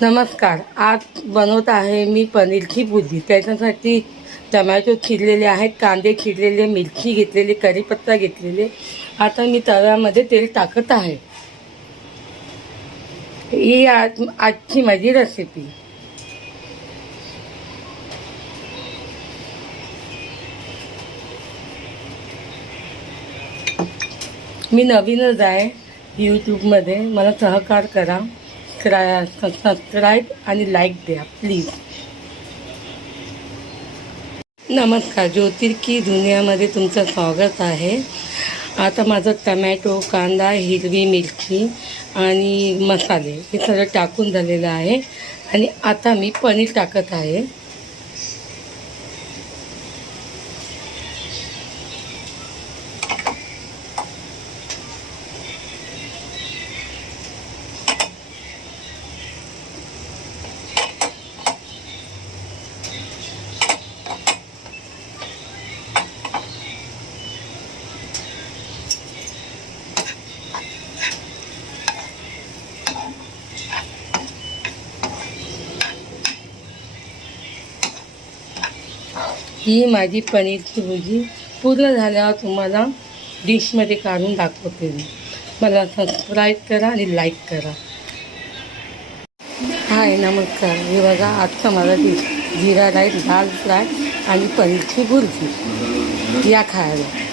नमस्कार. आज बनवत आहे मी पनीरची भुर्जी. त्याच्यासाठी टमॅटो चिरलेले आहेत, कांदे चिरलेले, मिरची घेतलेली, कढीपत्ता घेतलेले. आता मी तव्यामध्ये तेल टाकत आहे. ही आजची माझी रेसिपी. मी नवीनच आहे यूट्यूबमध्ये. मला सहकार करा, सबस्क्राईब आणि लाईक द्या प्लीज. नमस्कार. ज्योतिर्की दुनियामध्ये तुमचं स्वागत आहे. आता माझं टमॅटो, कांदा, हिरवी मिरची आणि मसाले हे सगळं टाकून झालेलं आहे. आणि आता मी पनीर टाकत आहे. ही माझी पनीरची भुर्जी पूर्ण झाल्यावर तुम्हाला डिशमध्ये काढून दाखवते मी. मला सबस्क्राईब करा आणि लाईक करा. हाय, नमस्कार. हे बघा, आजचा मला डिश जिरा राईस, दाल फ्राय आणि पनीरची भुर्जी. या खायला.